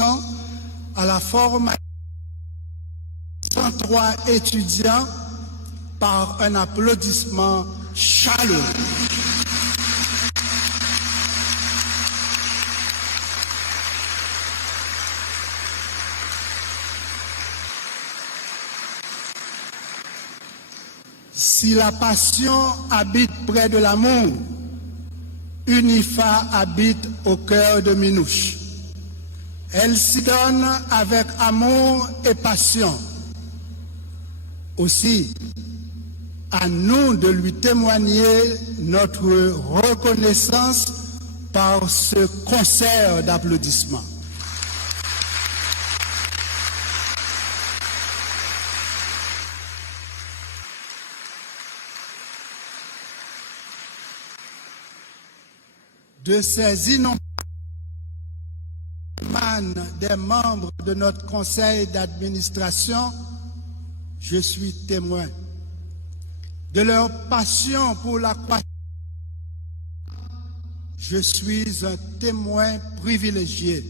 à la formation de 103 étudiants par un applaudissement chaleureux. Si la passion habite près de l'amour, UNIFA habite au cœur de Minouche. Elle s'y donne avec amour et passion. Aussi, à nous de lui témoigner notre reconnaissance par ce concert d'applaudissements. De ces innombrables des membres de notre conseil d'administration, je suis témoin. De leur passion pour la croissance, je suis un témoin privilégié.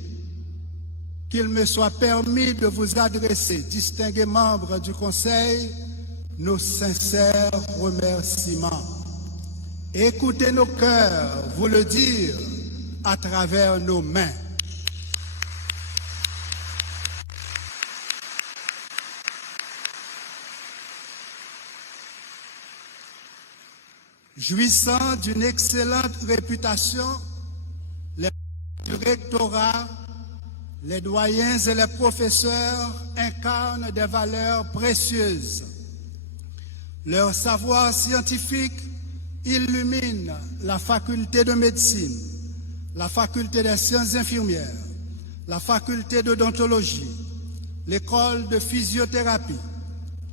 Qu'il me soit permis de vous adresser, distingués membres du conseil, nos sincères remerciements. Écoutez nos cœurs vous le dire à travers nos mains. Jouissant d'une excellente réputation, les du rectorat, les doyens et les professeurs incarnent des valeurs précieuses. Leur savoir scientifique illumine la faculté de médecine, la faculté des sciences infirmières, la faculté d'odontologie, l'école de physiothérapie,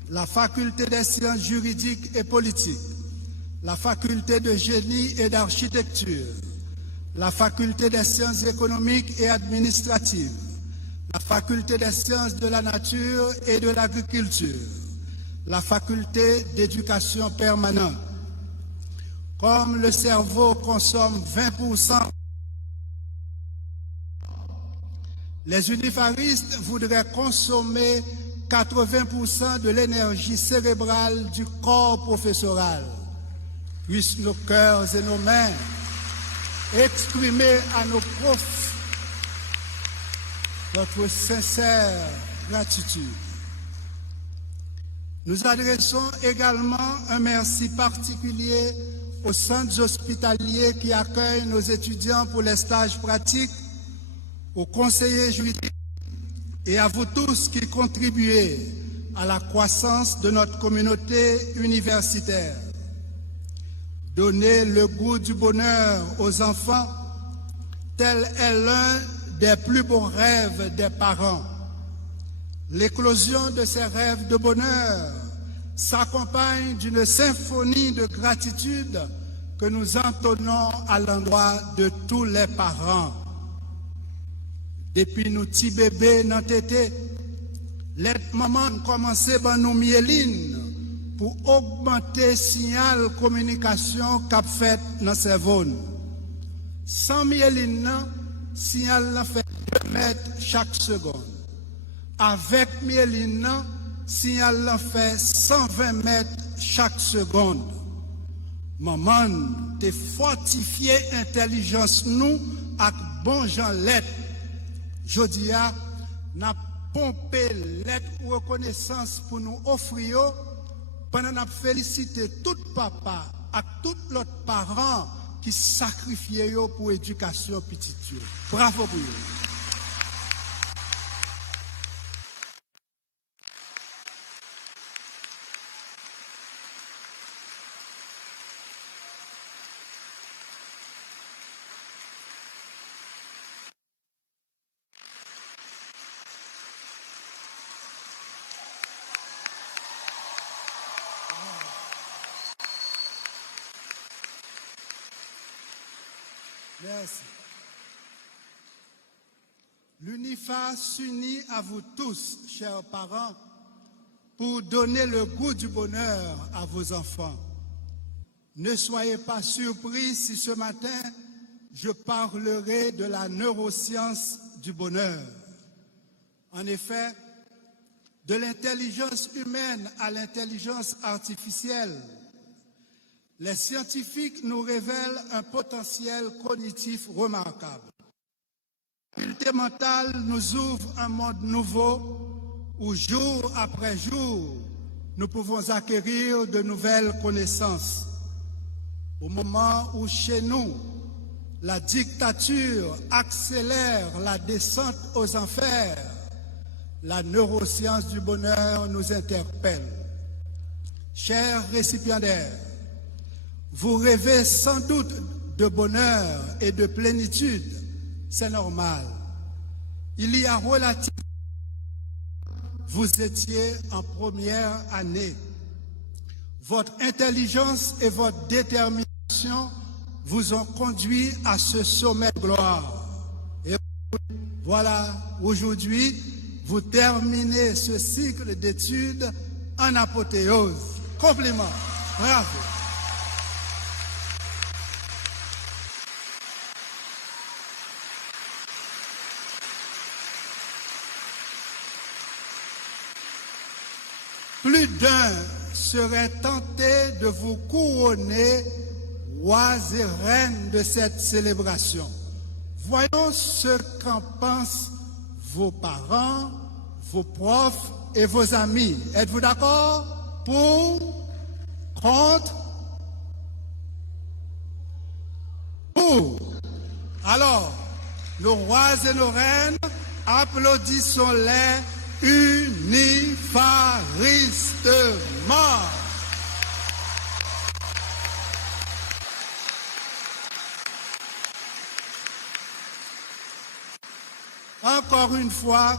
la faculté des sciences juridiques et politiques, la faculté de génie et d'architecture, la faculté des sciences économiques et administratives, la faculté des sciences de la nature et de l'agriculture, la faculté d'éducation permanente. Comme le cerveau consomme 20%, les unifaristes voudraient consommer 80% de l'énergie cérébrale du corps professoral. Puissent nos cœurs et nos mains exprimer à nos profs notre sincère gratitude. Nous adressons également un merci particulier aux centres hospitaliers qui accueillent nos étudiants pour les stages pratiques, aux conseillers juridiques et à vous tous qui contribuez à la croissance de notre communauté universitaire. Donner le goût du bonheur aux enfants, tel est l'un des plus beaux rêves des parents. L'éclosion de ces rêves de bonheur s'accompagne d'une symphonie de gratitude que nous entonnons à l'endroit de tous les parents. Depuis nos petits bébés dans tété, les mamans commencent par nous myéline pour augmenter le signal communication qu'a fait dans le cerveau. Sans myéline, le signal fait 2 mètres chaque seconde. Avec myéline, le signal fait 120 mètres chaque seconde. Maman, te fortifié intelligence nous avec bon Jean lettre. Jodia n'a pompé lettre reconnaissance pour nous offrir pendant n'a félicité tout papa et tout l'autre parent qui sacrifié pour l'éducation petite. Bravo pour vous. Merci. L'UNIFA s'unit à vous tous, chers parents, pour donner le goût du bonheur à vos enfants. Ne soyez pas surpris si ce matin, je parlerai de la neuroscience du bonheur. En effet, de l'intelligence humaine à l'intelligence artificielle, les scientifiques nous révèlent un potentiel cognitif remarquable. La faculté mentale nous ouvre un monde nouveau où jour après jour, nous pouvons acquérir de nouvelles connaissances. Au moment où chez nous, la dictature accélère la descente aux enfers, la neuroscience du bonheur nous interpelle. Chers récipiendaires, vous rêvez sans doute de bonheur et de plénitude, c'est normal. Il y a relativement, vous étiez en première année. Votre intelligence et votre détermination vous ont conduit à ce sommet de gloire. Et voilà, aujourd'hui, vous terminez ce cycle d'études en apothéose. Compliment. Bravo. Plus d'un serait tenté de vous couronner rois et reines de cette célébration. Voyons ce qu'en pensent vos parents, vos profs et vos amis. Êtes-vous d'accord? Pour? Contre? Pour? Alors, nos rois et nos reines, applaudissons-les unifaristement. Encore une fois,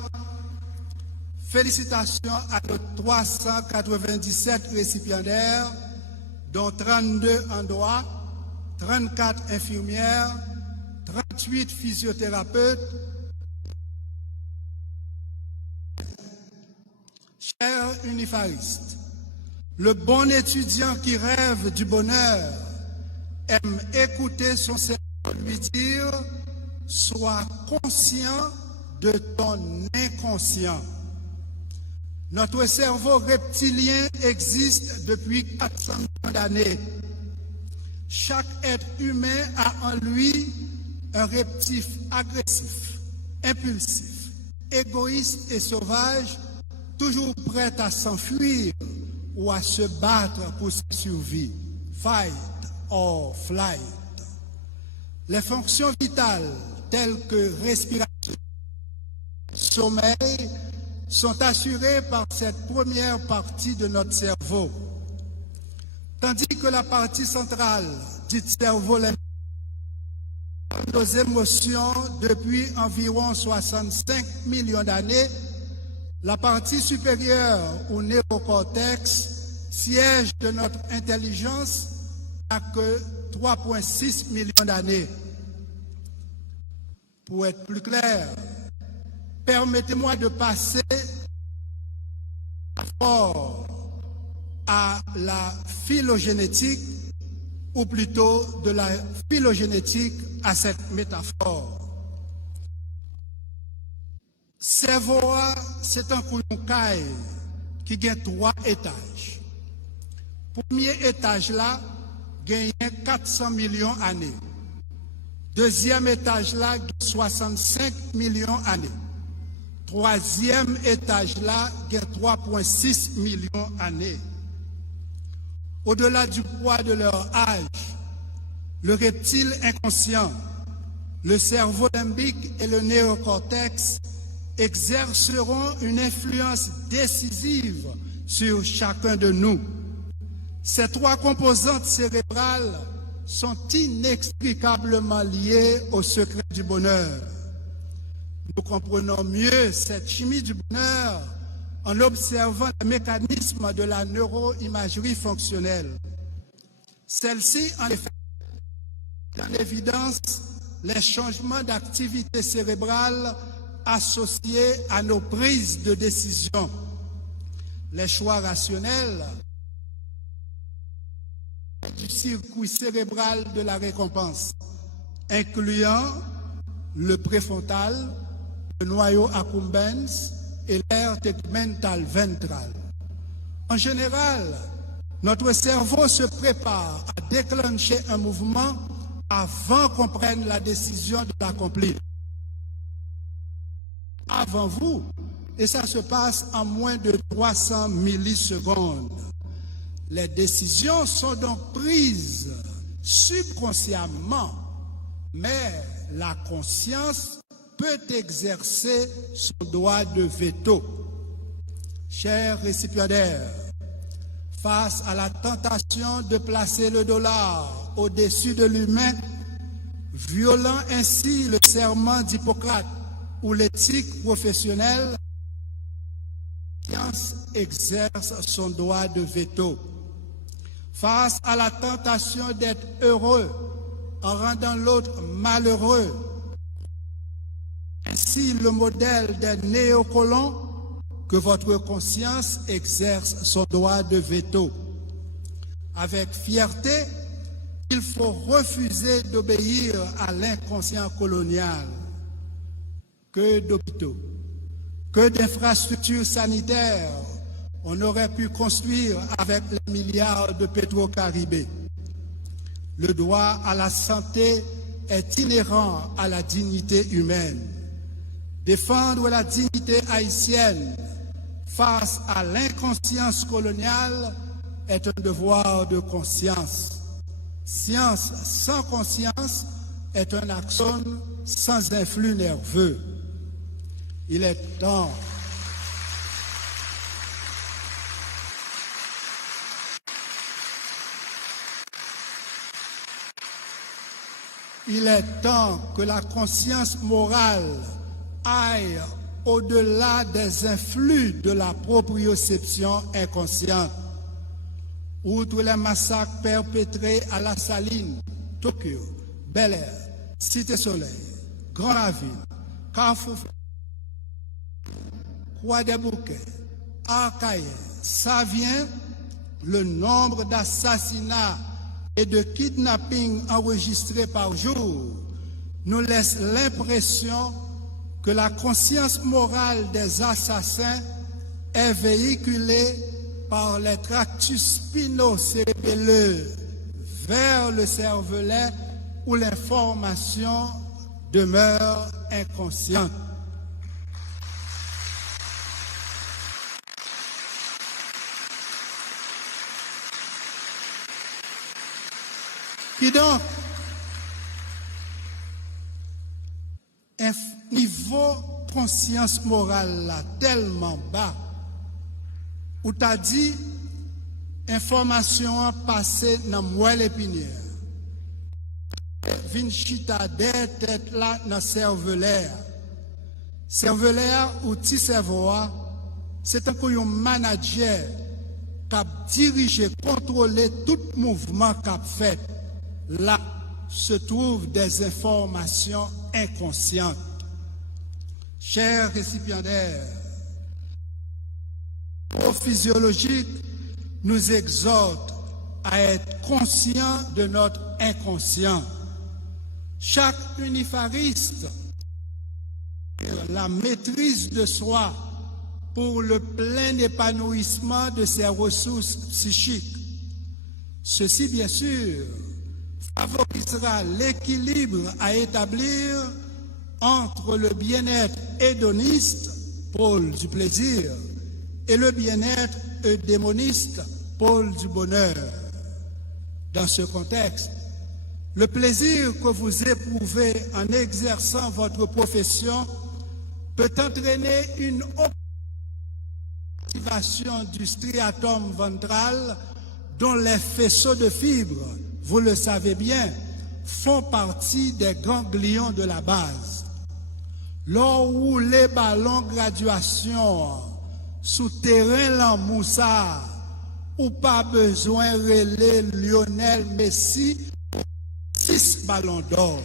félicitations à nos 397 récipiendaires, dont 32 en droit, 34 infirmières, 38 physiothérapeutes. Chers unifaristes, le bon étudiant qui rêve du bonheur aime écouter son cerveau lui dire « Sois conscient de ton inconscient ». Notre cerveau reptilien existe depuis 400 millions d'années. Chaque être humain a en lui un reptif agressif, impulsif, égoïste et sauvage, toujours prêt à s'enfuir ou à se battre pour sa survie. Fight or flight. Les fonctions vitales telles que respiration, sommeil sont assurées par cette première partie de notre cerveau. Tandis que la partie centrale, dite cerveau limbique, nos émotions depuis environ 65 millions d'années, la partie supérieure ou néocortex, siège de notre intelligence, n'a que 3,6 millions d'années. Pour être plus clair, permettez-moi de passer à la phylogénétique, ou plutôt de la phylogénétique à cette métaphore. Cerveau, c'est un couillon qui a 3 étages. Premier étage là, gagne 400 millions d'années. Deuxième étage là, 65 millions d'années. Troisième étage là, 3,6 millions d'années. Au-delà du poids de leur âge, le reptile inconscient, le cerveau limbique et le néocortex exerceront une influence décisive sur chacun de nous. Ces 3 composantes cérébrales sont inextricablement liées au secret du bonheur. Nous comprenons mieux cette chimie du bonheur en observant les mécanismes de la neuroimagerie fonctionnelle. Celle-ci, en effet, met en évidence les changements d'activité cérébrale associés à nos prises de décision, les choix rationnels du circuit cérébral de la récompense, incluant le préfrontal, le noyau accumbens, et l'aire tegmentale ventrale. En général, notre cerveau se prépare à déclencher un mouvement avant qu'on prenne la décision de l'accomplir. Avant vous, et ça se passe en moins de 300 millisecondes. Les décisions sont donc prises subconsciemment, mais la conscience peut exercer son droit de veto. Chers récipiendaires, face à la tentation de placer le dollar au-dessus de l'humain, violant ainsi le serment d'Hippocrate ou l'éthique professionnelle, la science exerce son droit de veto. Face à la tentation d'être heureux en rendant l'autre malheureux, ainsi le modèle des néocolons, que votre conscience exerce son droit de veto. Avec fierté, il faut refuser d'obéir à l'inconscient colonial. Que d'hôpitaux, que d'infrastructures sanitaires on aurait pu construire avec les milliards de Petro-Caribé. Le droit à la santé est inhérent à la dignité humaine. Défendre la dignité haïtienne face à l'inconscience coloniale est un devoir de conscience. Science sans conscience est un axone sans influx nerveux. Il est temps que la conscience morale aille au-delà des influx de la proprioception inconsciente. Outre les massacres perpétrés à La Saline, Tokyo, Bel-Air, Cité-Soleil, Grand-Ravine, Carrefour, Croix-des-Bouquets, Arcaïen, Savien, le nombre d'assassinats et de kidnappings enregistrés par jour nous laisse l'impression que la conscience morale des assassins est véhiculée par les tractus spino-cérébelleux vers le cervelet où l'information demeure inconsciente. Qui donc, un niveau conscience morale là tellement bas, où t'as dit information passée dans moelle épinière, vinchita des têtes là dans cervelet ou ti cerveau, c'est un un manager qui a dirigé, contrôlé tout mouvement qu'a fait. Là se trouvent des informations inconscientes. Chers récipiendaires, le physiologique nous exhorte à être conscients de notre inconscient. Chaque unifariste la maîtrise de soi pour le plein épanouissement de ses ressources psychiques. Ceci, bien sûr, favorisera l'équilibre à établir entre le bien-être hédoniste, pôle du plaisir, et le bien-être eudémoniste, pôle du bonheur. Dans ce contexte, le plaisir que vous éprouvez en exerçant votre profession peut entraîner une activation du striatum ventral dont les faisceaux de fibres, vous le savez bien, font partie des ganglions de la base. Lors où les ballons graduation sous terrain l'Amoussa, ou pas besoin relais Lionel Messi, 6 ballons d'or.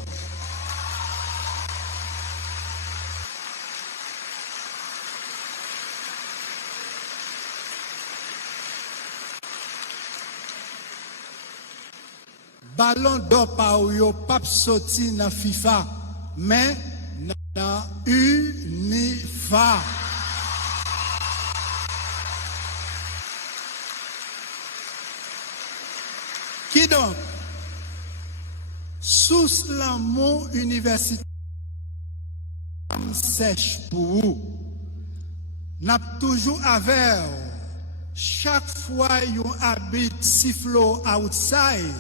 Ballon d'or par yo pas sorti dans FIFA, mais dans UNIFA. donc, sous l'amour universitaire sèche pour vous, n'a toujours avec chaque fois vous habite sifflo outside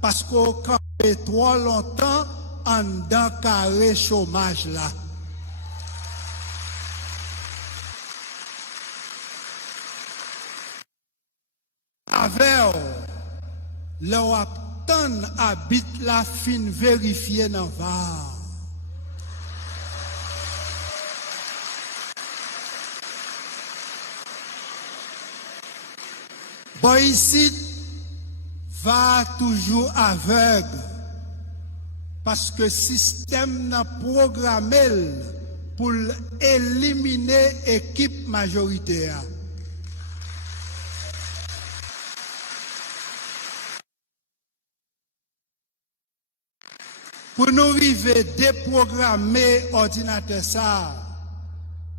parce qu'on campé trop longtemps en dans carré chômage là. Avec leur ton habite la fin vérifier dans va. Bon ici va toujours aveugle parce que le système n'a programmé pour éliminer l'équipe majoritaire. Pour nous arriver à déprogrammer l'ordinateur, ça,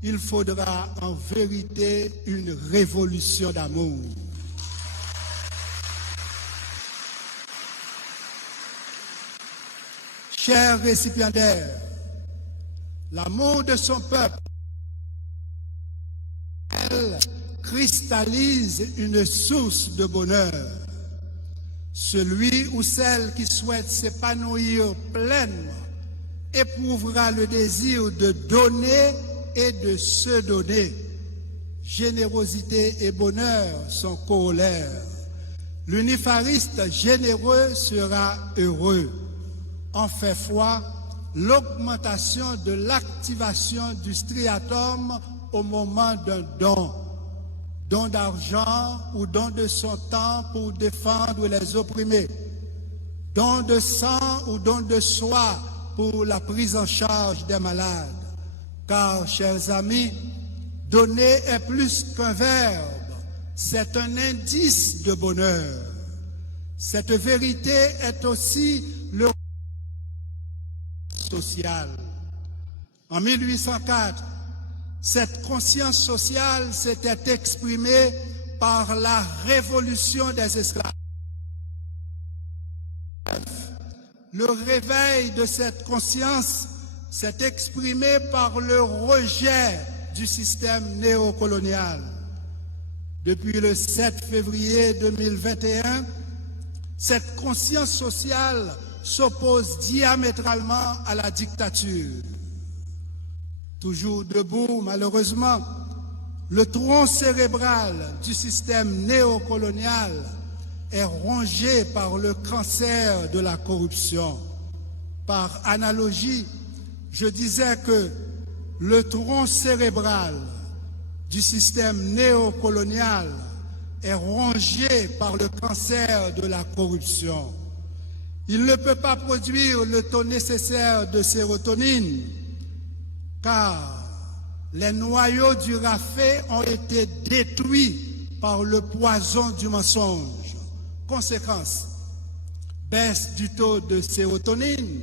il faudra en vérité une révolution d'amour. Chers récipiendaires, l'amour de son peuple elle cristallise une source de bonheur. Celui ou celle qui souhaite s'épanouir pleinement éprouvera le désir de donner et de se donner. Générosité et bonheur sont corollaires. L'unifariste généreux sera heureux. En fait foi, l'augmentation de l'activation du striatum au moment d'un don. Don d'argent ou don de son temps pour défendre les opprimés, don de sang ou don de soi pour la prise en charge des malades. Car, chers amis, donner est plus qu'un verbe, c'est un indice de bonheur. Cette vérité est aussi le social. En 1804, cette conscience sociale s'était exprimée par la révolution des esclaves. Le réveil de cette conscience s'est exprimé par le rejet du système néocolonial. Depuis le 7 février 2021, cette conscience sociale s'oppose diamétralement à la dictature. Toujours debout, malheureusement, le tronc cérébral du système néocolonial est rongé par le cancer de la corruption. Par analogie, je disais que le tronc cérébral du système néocolonial est rongé par le cancer de la corruption. Il ne peut pas produire le taux nécessaire de sérotonine, car les noyaux du rafet ont été détruits par le poison du mensonge. Conséquence, baisse du taux de sérotonine,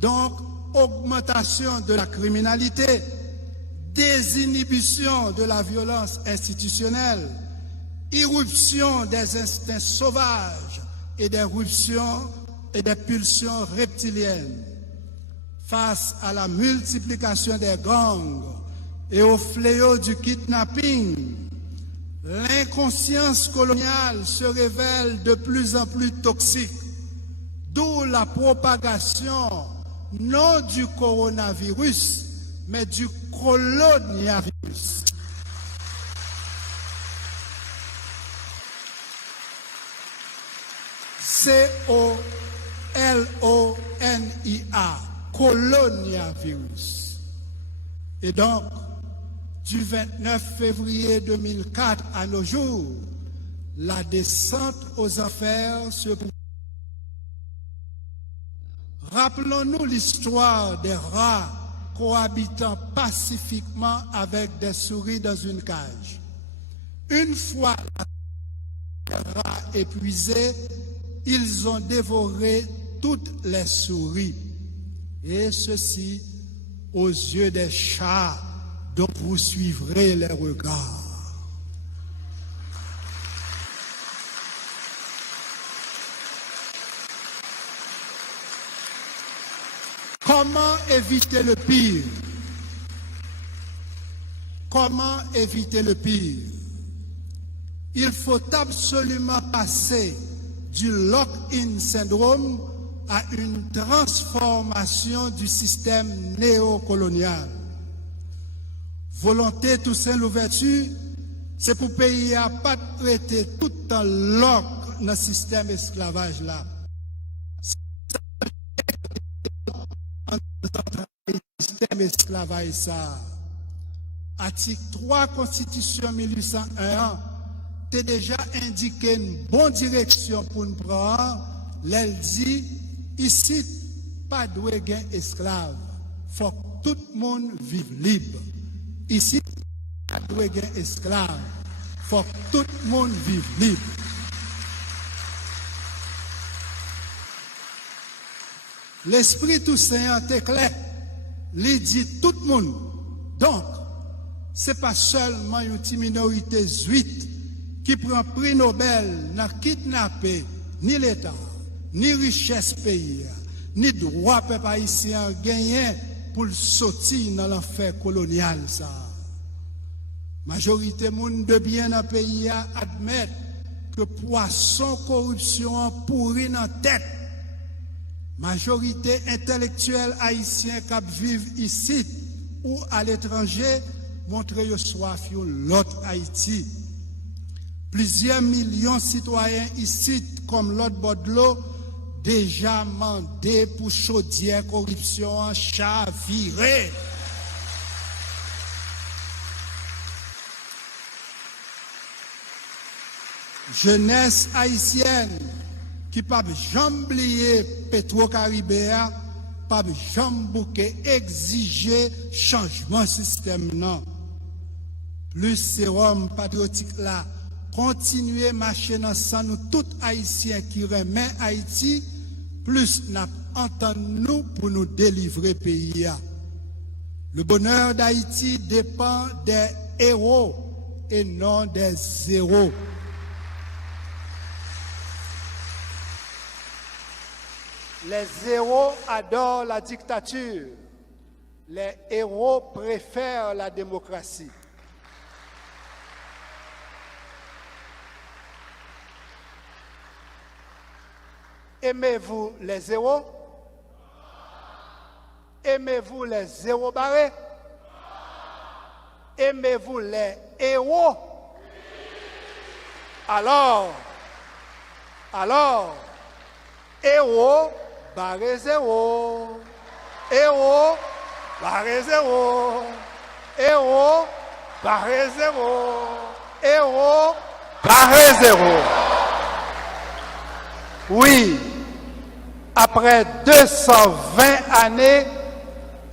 donc augmentation de la criminalité, désinhibition de la violence institutionnelle, irruption des instincts sauvages et des pulsions reptiliennes. Face à la multiplication des gangs et au fléau du kidnapping, l'inconscience coloniale se révèle de plus en plus toxique, d'où la propagation non du coronavirus, mais du coloniavirus. C-O-L-O-N-I-A. Coloniavirus. Et donc, du 29 février 2004 à nos jours, la descente aux enfers se poursuit. Rappelons-nous l'histoire des rats cohabitant pacifiquement avec des souris dans une cage. Une fois les rats épuisés, ils ont dévoré toutes les souris. Et ceci aux yeux des chats dont vous suivrez les regards. Comment éviter le pire? Comment éviter le pire? Il faut absolument passer du lock-in syndrome à une transformation du système néocolonial. Volonté Toussaint Louverture, c'est pour pays à pas traiter tout en lock dans le système esclavage là. Système esclavage ça. Article 3 Constitution 1801 t'es déjà indiqué une bonne direction pour nous prendre. Elle dit ici pas de gain esclave. Faut que tout le monde vive libre. Ici pas de gain esclave. Faut que tout le monde vive libre. L'esprit Toussaint est clair. Il dit tout le monde. Donc, ce n'est pas seulement une petite minorité zuite qui prend prix Nobel, n'a kidnappé ni l'État, ni richesse pays, ni droit peuple haïtien gagné pour sortir dans l'enfer colonial. Ça. Majorité monde de bien dans le pays admettent que poisson corruption pourri dans la tête. Majorité intellectuelle haïtienne qui vivent ici ou à l'étranger montre yo soif yo l'autre Haïti. Plusieurs millions de citoyens ici comme l'autre bord de l'eau déjà mandé pour chaudière corruption en chaviré. Jeunesse haïtienne qui pas jamais oublier Petro-Caribéa, pas jamais bouquet exiger changement système non. Plus sérum patriotique là, continuer marcher dans sang nous tout haïtiens qui remet Haïti, plus n'a entend nous pour nous délivrer pays. Le bonheur d'Haïti dépend des héros et non des zéros. Les zéros adorent la dictature. Les héros préfèrent la démocratie. Aimez-vous les zéros? Aimez-vous les zéros barrés? Aimez-vous les héros? Alors, héros, barré zéro. Héros, barré zéro. Héros, barré zéro. Héros, barré zéro. Oui, après 220 années,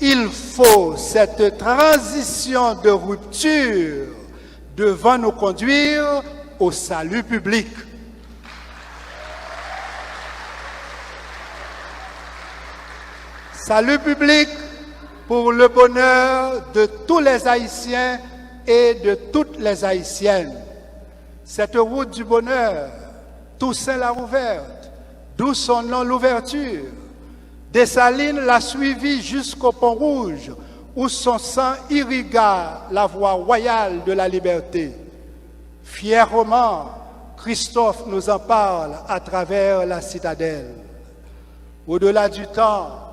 il faut cette transition de rupture devant nous conduire au salut public. Salut public pour le bonheur de tous les Haïtiens et de toutes les Haïtiennes. Cette route du bonheur, Toussaint l'a ouverte, d'où son nom l'ouverture. Dessalines l'a suivi jusqu'au Pont Rouge, où son sang irrigua la voie royale de la liberté. Fièrement, Christophe nous en parle à travers la citadelle. Au-delà du temps,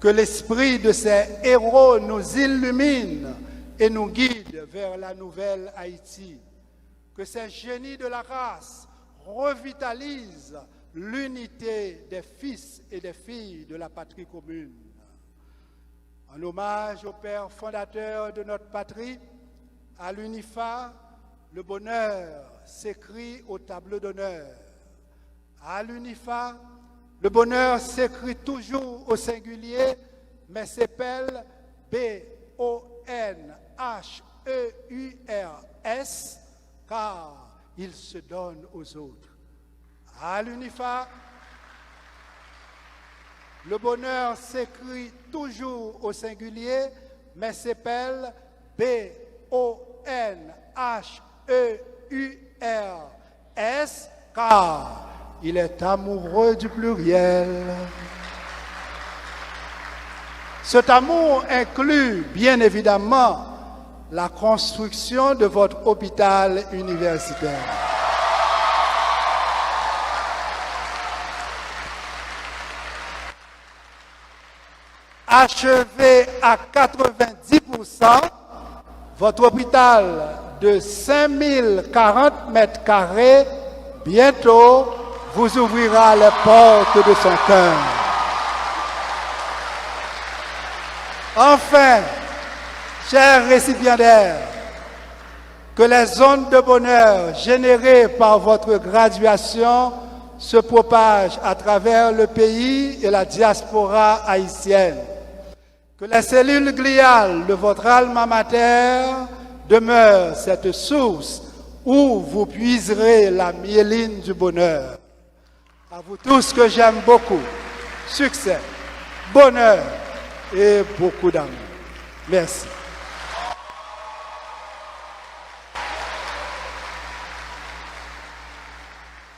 que l'esprit de ces héros nous illumine et nous guide vers la nouvelle Haïti. Que ces génies de la race revitalisent l'unité des fils et des filles de la patrie commune. En hommage au père fondateur de notre patrie, à l'UNIFA, le bonheur s'écrit au tableau d'honneur. À l'UNIFA, le bonheur s'écrit toujours au singulier, mais s'appelle B-O-N-H-E-U-R-S, car il se donne aux autres. À l'UNIFA, le bonheur s'écrit toujours au singulier, mais s'appelle B-O-N-H-E-U-R-S, car il est amoureux du pluriel. Cet amour inclut bien évidemment la construction de votre hôpital universitaire. Achevé à 90%, votre hôpital de 5040 mètres carrés, bientôt, vous ouvrira les portes de son cœur. Enfin, chers récipiendaires, que les ondes de bonheur générées par votre graduation se propagent à travers le pays et la diaspora haïtienne. Que les cellules gliales de votre alma mater demeurent cette source où vous puiserez la myéline du bonheur. À vous tous que j'aime beaucoup, succès, bonheur et beaucoup d'amour. Merci.